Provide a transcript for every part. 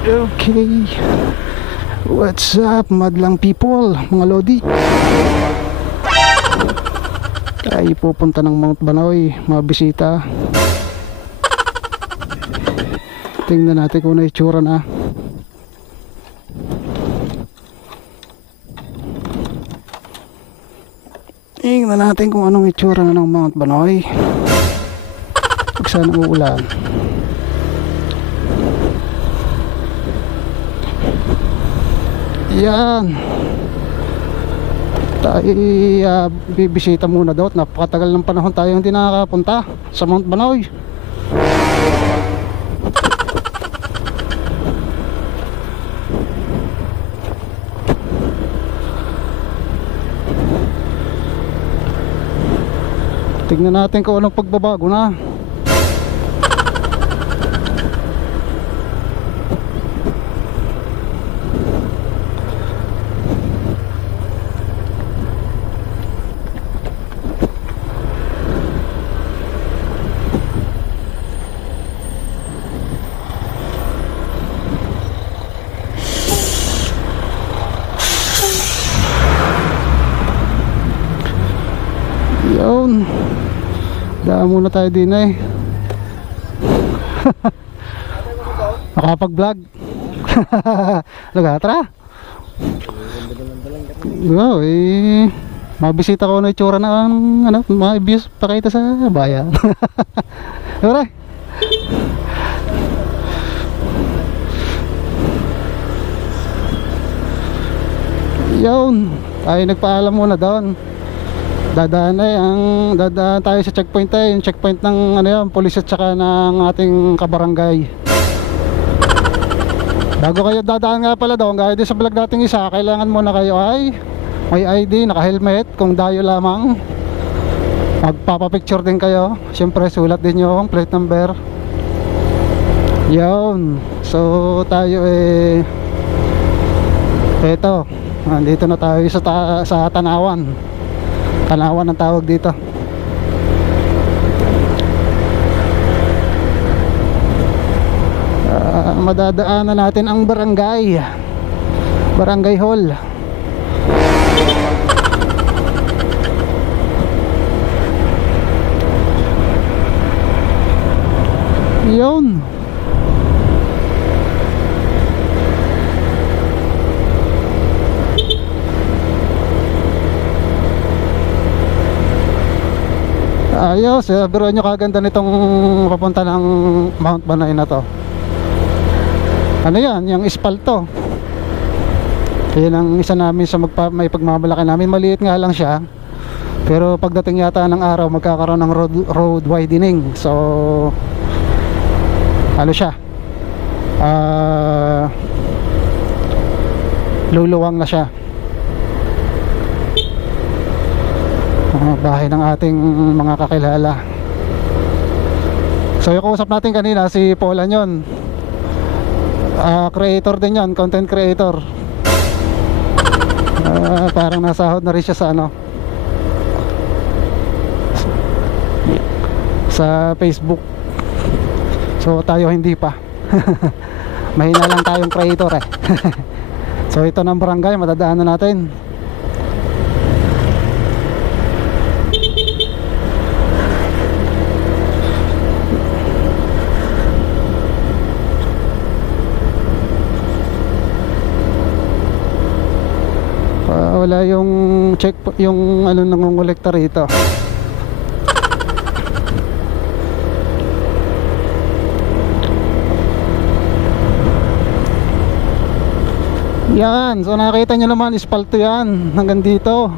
Okay, what's up madlang people, mga lodi? Tayo pupunta ng Mount Banoy, mga bisita. Tingnan natin kung ano itsura na. Tingnan natin kung anong itsura na ng Mount Banoy. Huwag sana uulan. Yan. Tayo bibisita muna daw. Napakatagal ng panahon tayo hindi nakakapunta sa Mount Banoy. Tignan natin kung anong pagbabago na. Yun. Daan muna tayo din eh. Nakapag-vlog. Nagatra. Wow, mabisita ko na itsura ng mga views pakita sa bayan. Diba? Yun. Tayo nagpaalam muna doon. Dadaan tayo sa checkpoint tayo, yung checkpoint ng pulis at saka ng ating kabarangay. Bago kayo dadaan nga pala doon, gaya din sa vlog dating isa, kailangan muna kayo ay may ID, naka-helmet kung dayo lamang. Magpapapicture din kayo, syempre sulat din yung plate number. Yun. So tayo eto, nandito na tayo sa Tanawan. Tanawan ang tawag dito. Madadaanan natin ang barangay hall. Yun. Ayos, biro nyo kaganda nitong papunta ng Mount Banoy na to. Ano yan? Yung espalto. Yan ang isa namin sa may pagmamalaki namin. Maliit nga lang siya, pero pagdating yata ng araw magkakaroon ng road widening. So ano siya, luluwang na siya. Bahay ng ating mga kakilala. So yung kausap natin kanina si Paula yun, creator din yan, content creator. Parang nasahod na rin siya sa sa Facebook. So tayo hindi pa. Mahina lang tayong creator eh. So ito ng barangay, madadaanan natin. Wala yung check, yung nangongolekta rito. Yan, so nakita nyo naman, espalto yan hanggang dito.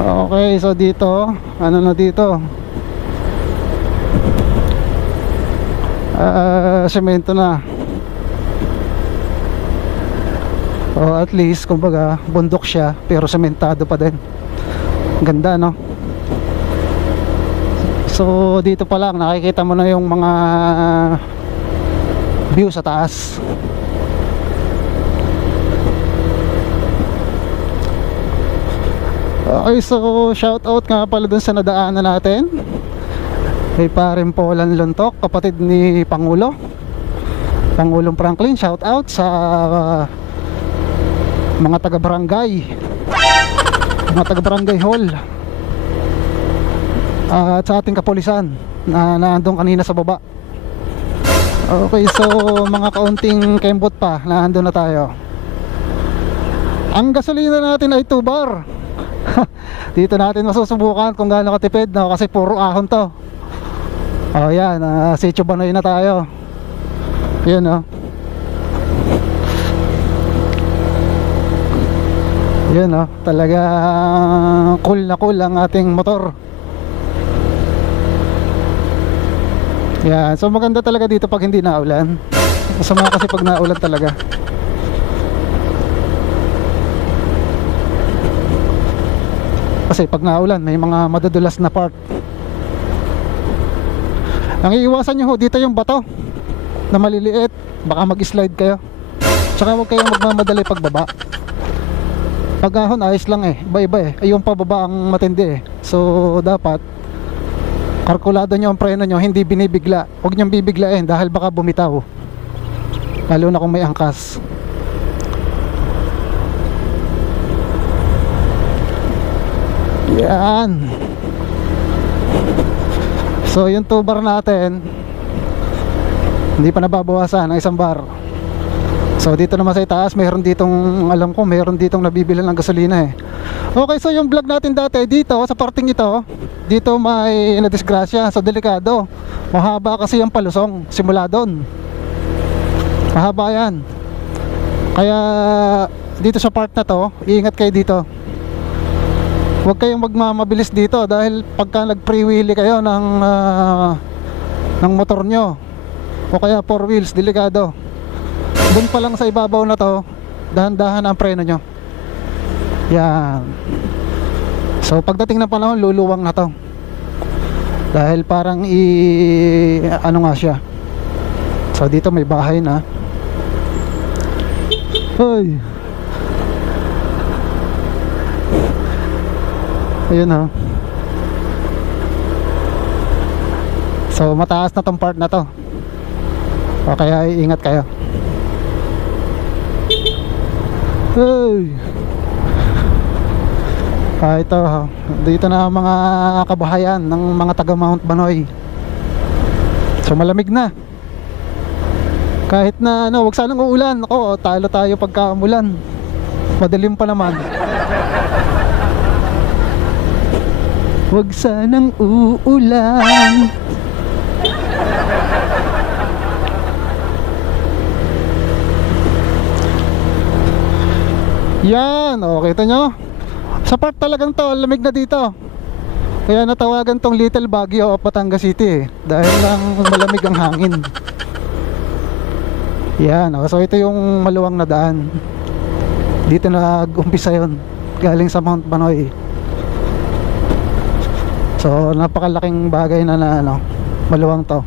Okay, so dito, ano na dito, semento na. O at least kumbaga bundok siya pero sementado pa din. Ganda no. So dito pa lang nakikita mo na yung mga view sa taas. Okay, so shout out nga pala dun sa nadaanan natin kay Paring Polan Lontok, kapatid ni Pangulo. Pangulong Franklin, shout out sa mga taga-barangay, mga taga-barangay hall, at sa ating kapulisan na naandun kanina sa baba. Okay, so mga kaunting kembot pa, naandun na tayo. Ang gasolina natin ay 2 bar. Dito natin masusubukan kung gaano katipid, no? Kasi puro ahon to. Oh yan, Sitio Banoy na tayo. Yan, no? Yan, no? Talaga cool na cool ang ating motor. Yan, so maganda talaga dito pag hindi naulan. Masama kasi pag naulan talaga. Kasi pag naulan may mga madudulas na part. Ang iiwasan nyo ho dito yung bato na maliliit, baka mag-slide kayo. Tsaka huwag kayong magmamadali pagbaba. Pag ahon ayos lang eh, iba-iba eh. Ay yung pababa ang matindi eh. So dapat kalkulado nyo ang preno nyo, hindi binibigla. Huwag nyo bibiglain dahil baka bumitaw, lalo na kung may angkas. Yan. So yung 2 bar natin hindi pa nababawasan ng 1 bar. So dito naman sa itaas, mayroon ditong, alam ko mayroon ditong nabibilan ng gasolina eh. Okay, so yung vlog natin dati dito sa parting ito, dito may nadisgrasya. So delikado, mahaba kasi yung palusong simula doon, mahaba yan. Kaya dito sa part na to, iingat kayo dito. Huwag kayong magmamabilis dito dahil pagka nag-freewheelie kayo ng motor nyo o kaya 4 wheels, delikado. Doon pa lang sa ibabaw na to, dahan-dahan ang preno nyo. Yan. So pagdating ng panahon, luluwang na to dahil parang ano nga siya. So dito may bahay na. Hoy, ayun ha. So mataas na tong part na to, o kaya iingat kayo. Hey. Ito dito na ang mga kabahayan ng mga taga Mount Banoy. So malamig na. Kahit na ano, wag sanang uulan. Ako, talo tayo pagka umulan. Madilim pa naman. Wag sanang uulan. Yan, okay, kita nyo? Sa part talagang to, lamig na dito. Kaya natawagan tong Little Baguio of Batangas City eh, dahil lang malamig ang hangin. Yan, so ito yung maluwang na daan. Dito nag-umpisa yun, galing sa Mount Banoy. So napakalaking bagay na ano, maluwang to.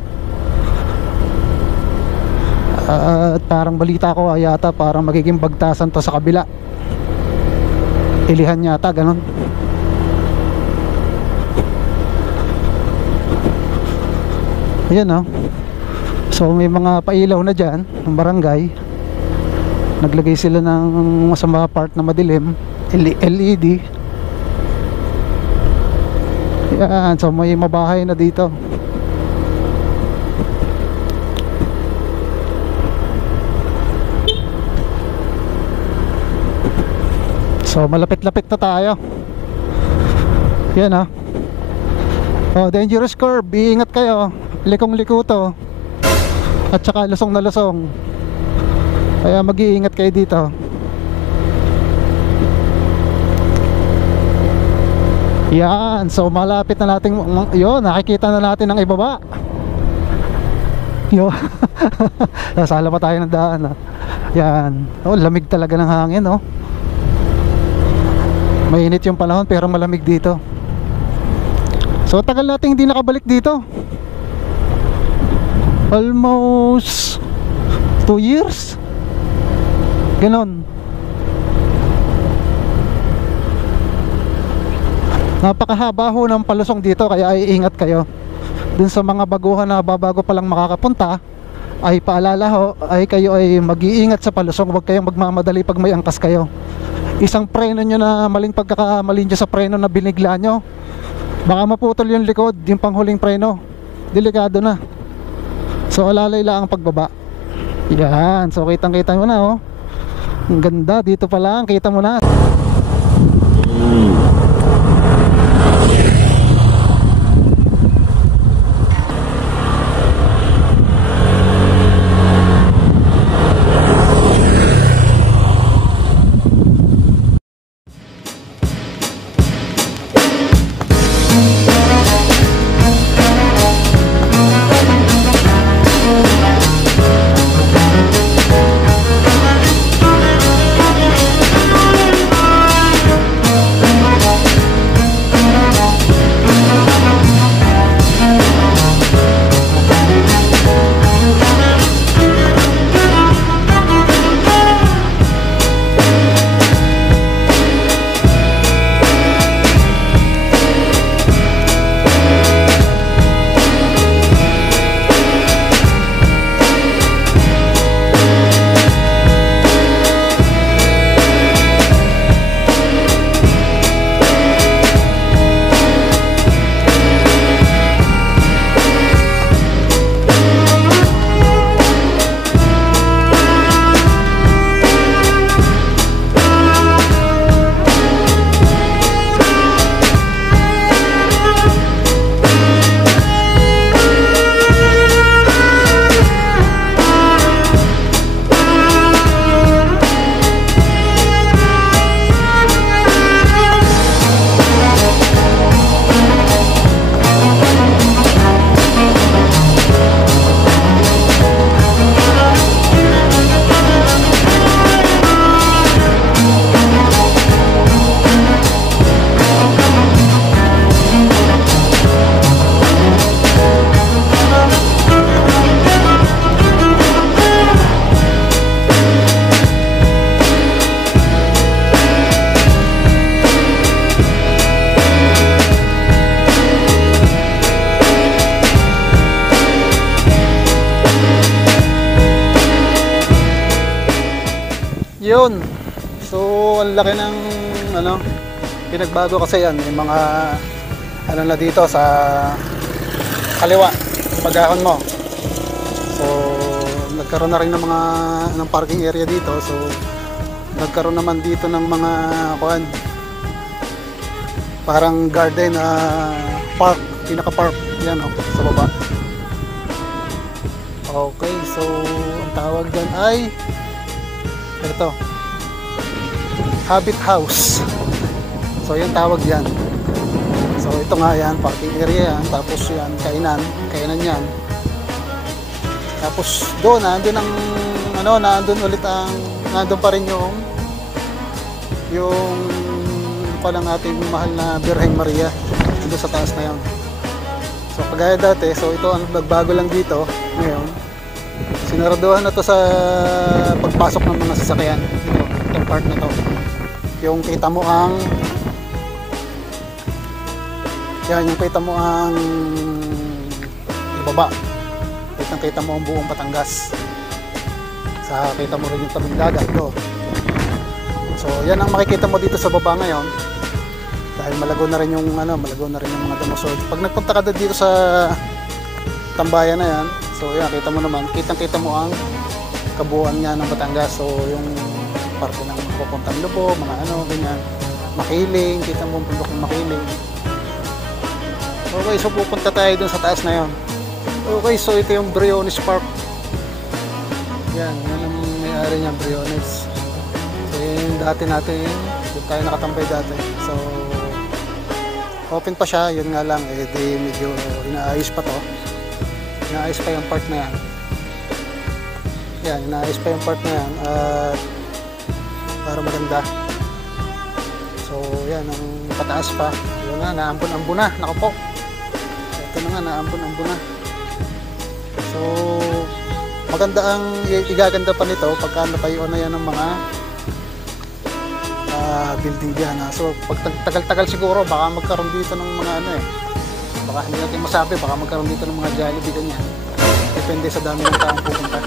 At parang balita ko yata parang magiging bagtasan to sa kabila. Ilihan yata, ganun. Ayan o. So may mga pailaw na dyan ng barangay. Naglagay sila ng sa mga part na madilim, LED. Yan, so may mabahay na dito. So malapit-lapit na tayo. Yan ha. Oh, dangerous curve, iingat kayo. Likong-liko to. At saka lusong na lusong. Kaya mag-iingat kayo dito. Yan, so malapit na natin. Yun, nakikita na natin ang ibaba. Yun. Nasala pa tayo ng daan ha. Yan. Oh, lamig talaga ng hangin oh. Mainit yung panahon pero malamig dito. So tagal natin hindi nakabalik dito. Almost 2 years. Ganon. Napakahaba ho ng palusong dito kaya iingat kayo. Dun sa mga baguhan na babago pa lang makakapunta, ay paalala ho, ay kayo ay mag-iingat sa palusong. Huwag kayong magmamadali pag may angkas kayo. Isang preno nyo na maling pagkakamali nyo sa preno na binigla nyo, baka maputol yung likod, yung panghuling preno. Delikado na. So alalay lang ang pagbaba. Yan, so kitang kita mo na oh. Ang ganda, dito pa lang, kita mo na. Yun. So ang laki ng ano, pinagbago kasi yan. May mga ano na dito sa kaliwa, pag-ahon mo. So nagkaroon na rin ng mga ng parking area dito. So nagkaroon naman dito ng mga kuan, parang garden park, pinaka-park yan oh, sa baba. Okay, so ang tawag dyan ay ito, Habit House. So yung tawag yan. So ito nga yan, parking area yan. Tapos yan, kainan yan. Tapos doon, nandun ang ano, nandun ulit ang, nandun pa rin yung palang ating mahal na Birheng Maria dito sa taas na yan. So kagaya dati, so ito ang nagbago lang dito ngayon. Sinaraduhan na to sa pagpasok ng mga sasakyan. Itong part na to. Yung kita mo ang yan, yung kita mo ang ibaba. Kita mo ang buong Batangas. Sa kita mo rin yung tabing dagat do. So yan ang makikita mo dito sa baba ngayon. Dahil malago na rin yung ano, malago na rin yung mga damo. So pag nagpunta ka dito sa tambayan na yan, so yan, kita mo naman, kitang-kita mo ang kabuuan niya ng Batangas. So yung parte ng pupuntang Lobo, mga ano, ganyan, Makiling, kita mo ang bundok ng Makiling. Okay, so pupunta tayo dun sa taas na yon. Okay, so ito yung Briones Park. Yan ang may-ari niya, Briones. So yung dati natin, doon tayo nakatambay dati. So open pa siya, yun nga lang, eh di medyo inaayos pa to. Inaayos pa yung part na yan. Yan, inaayos pa yung part na yan at para maganda. So yan, ang pataas pa. Yun nga, naambon-ambon na. Naku po. Ito na nga, naambon-ambon na. So maganda ang igaganda pa nito pagka natayuan na yan ng mga building diyan. So pag tagal-tagal siguro baka magkaroon dito ng mga ano eh. Baka hindi natin masabi, baka magkaroon dito ng mga Jollibee ganyan. depende sa dami ng taong pupunta.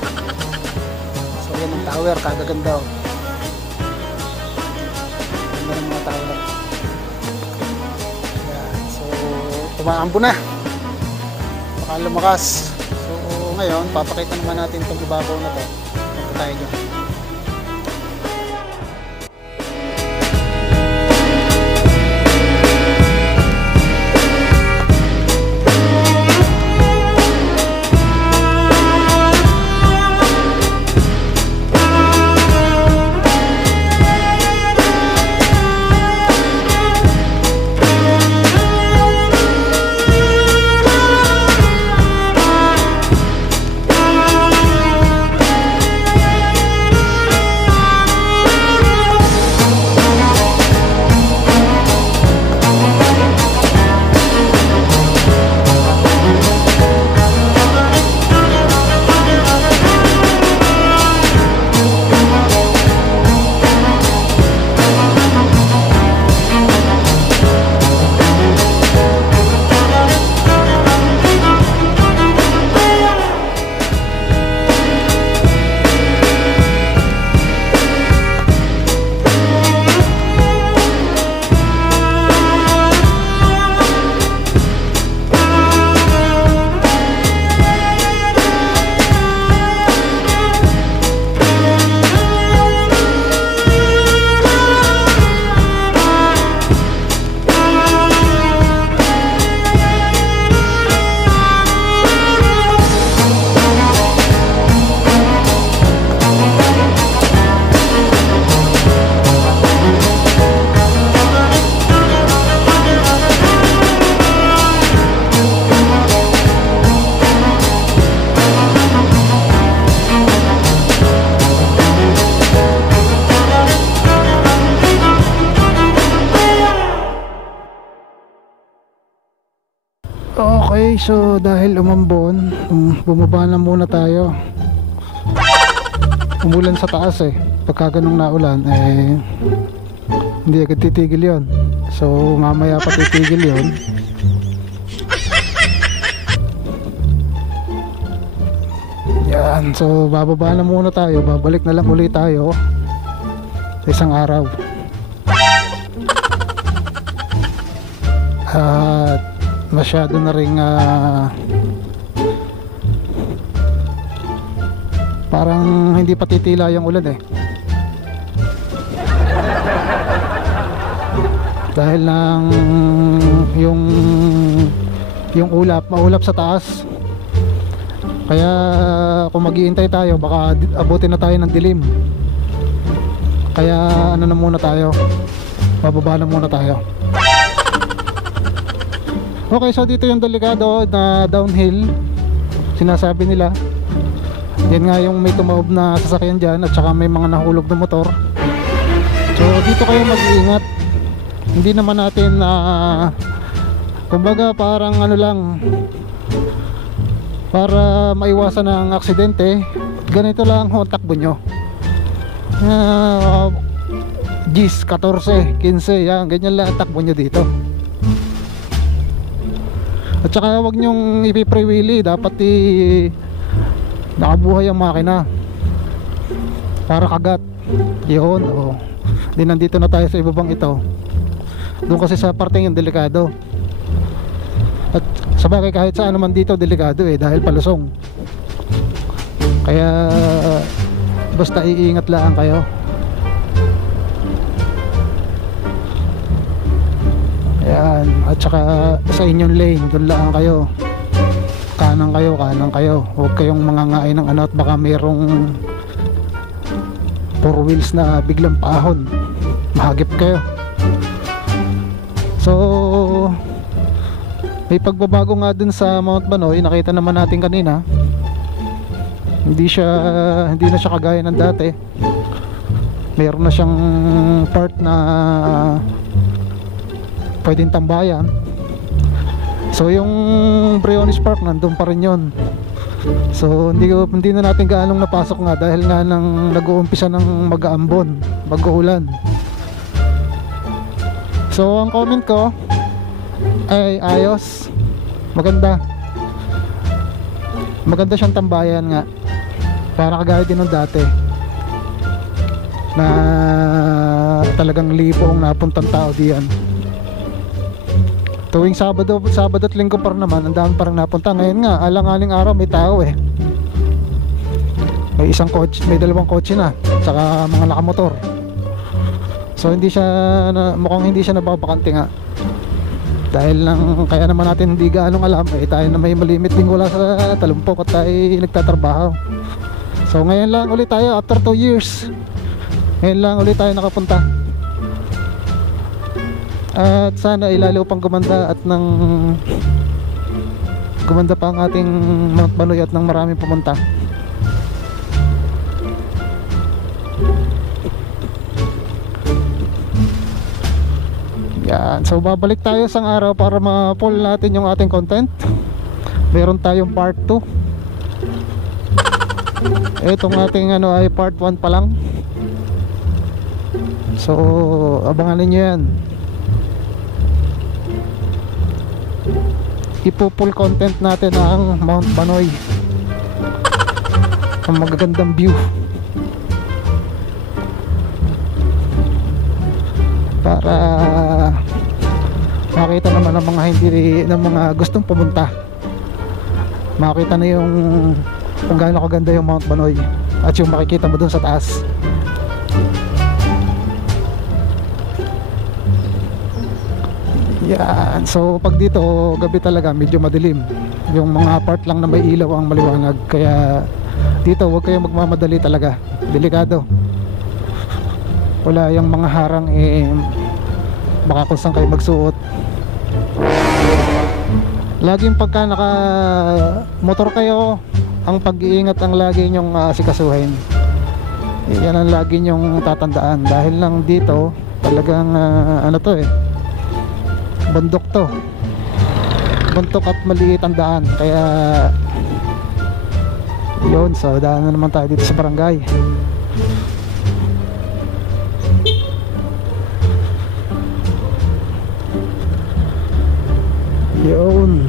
So yan ang tower, kagaganda oh. Ganda ng mga tower. Yan. So umaambo na, baka lumakas. So ngayon papakita naman natin itong ibabaw na to. Punta tayo dyan. Okay, so dahil umambon, bumaba na muna tayo. Umulan sa taas eh. Pagka ganung naulan eh hindi agad titigil yon. So mamaya pa titigil yon. Yan, so bababa na muna tayo. Babalik na lang ulit tayo sa isang araw. At masyado na ring parang hindi pa titila yung ulan eh, dahil ng yung maulap sa taas. Kaya kung maghihintay tayo baka abutin na tayo ng dilim. Kaya ano na muna tayo, bababa na muna tayo. Okay, so dito yung delikado na downhill, sinasabi nila. Yan nga yung may tumawid na sasakyan dyan at saka may mga nahulog na motor. So dito kayo mag-iingat. Hindi naman natin kumbaga parang ano lang, para maiwasan ang aksidente, ganito lang ho takbo nyo. 10, 14, 15, yan, ganyan lang takbo nyo dito. At saka huwag nyong ipiprewili, dapat nakabuhay ang makina para kagat yun. Oh. Di nandito na tayo sa ibabang ito, doon kasi sa parteng yung delikado. At sabagay kahit saan naman dito delikado eh, dahil palusong. Kaya basta iingat lang kayo. Ayan, at saka sa inyong lane, doon lang kayo. Kanan kayo. Huwag kayong mangangain ng ano at baka mayroong 4 wheels na biglang paahon. Mahagip kayo. So may pagbabago nga dun sa Mount Banoy, nakita naman natin kanina. Hindi na siya kagaya ng dati. Mayroon na siyang part na pwedeng tambayan. So yung Briones Park nandun pa rin yun. So hindi na natin gaanong napasok nga dahil nga nang nag-uumpisa ng mag-aambon, mag-uulan. So ang comment ko ay ayos, maganda. Maganda siyang tambayan nga. Para kagaya din nung dati na talagang libo ang napuntang tao diyan. Tuwing Sabado at Linggo pa rin naman, ang dami parang napunta. Ngayon nga, alang-aling araw may tao eh. May isang coach, may dalawang kotse na, saka mga nakamotor. So hindi siya mukhang hindi siya nababakante nga. Dahil lang kaya naman natin hindi gaanong alam eh, tayo na may malimit din wala sa talumpok at tayo nagtatrabaho. So ngayon lang ulit tayo after 2 years. Ngayon lang ulit tayo nakapunta. At sana ilalo pang gumanda at gumanda pa ang ating Mount Banoy at ng maraming pumunta. Yan. So babalik tayo isang araw para ma-pull natin yung ating content. Meron tayong part 2. Itong ating ano ay part 1 pa lang. So abangan niyo yan. Ipo-full content natin ang Mount Banoy. Ang magagandang view. Para makita naman ng mga ng mga gustong pumunta. Makita na yung kung gaano kaganda yung Mount Banoy at yung makikita mo dun sa taas. Yan. So pag dito gabi talaga medyo madilim. Yung mga part lang na may ilaw ang maliwanag. Kaya dito huwag kayong magmamadali talaga. Delikado. Wala yung mga harang eh, baka kung saan kayo magsuot. Laging pagka naka motor kayo, ang pag-iingat ang lagi nyong asikasuhin. Yan ang lagi nyong tatandaan. Dahil lang dito talagang ano to eh, bundok to, bundok at maliit ang daan. Kaya yun, so daan na naman tayo dito sa barangay. Yun.